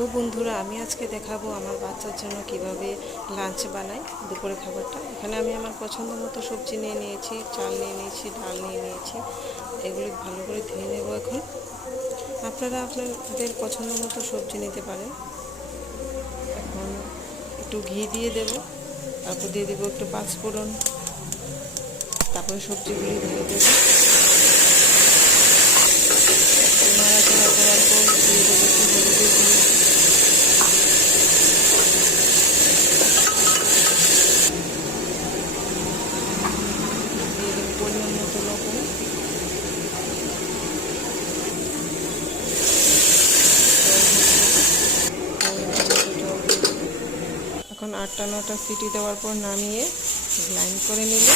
Hello বন্ধুরা, আমি আজকে দেখাবো আমার বাচ্চার জন্য কিভাবে লাঞ্চ বানাই দুপুরে খাবারটা। এখানে আমি আমার পছন্দ মতো সবজি নিয়ে নিয়েছি, চাল নিয়ে নিয়েছি, ডাল নিয়ে নিয়েছি। এগুলি ভালো করে ধুয়ে নেব এখন। আপনারা আপনাদের পছন্দ মতো সবজি নিতে পারেন। এখন একটু ঘি দিয়ে দেব, তারপর দিয়ে দেবো একটু পাঁচফোড়ন, তারপরে সবজিগুলি দিয়ে দেবো। নাড়াচাড়া করার পর দিয়ে দেবো একটু হলুদের গুঁড়ো, দিয়ে দেবো পরিমাণ মতো লবণ, এখন 8টা 9টা সিটি দেওয়ার পর নামিয়ে গ্রাইন্ড করে নিলে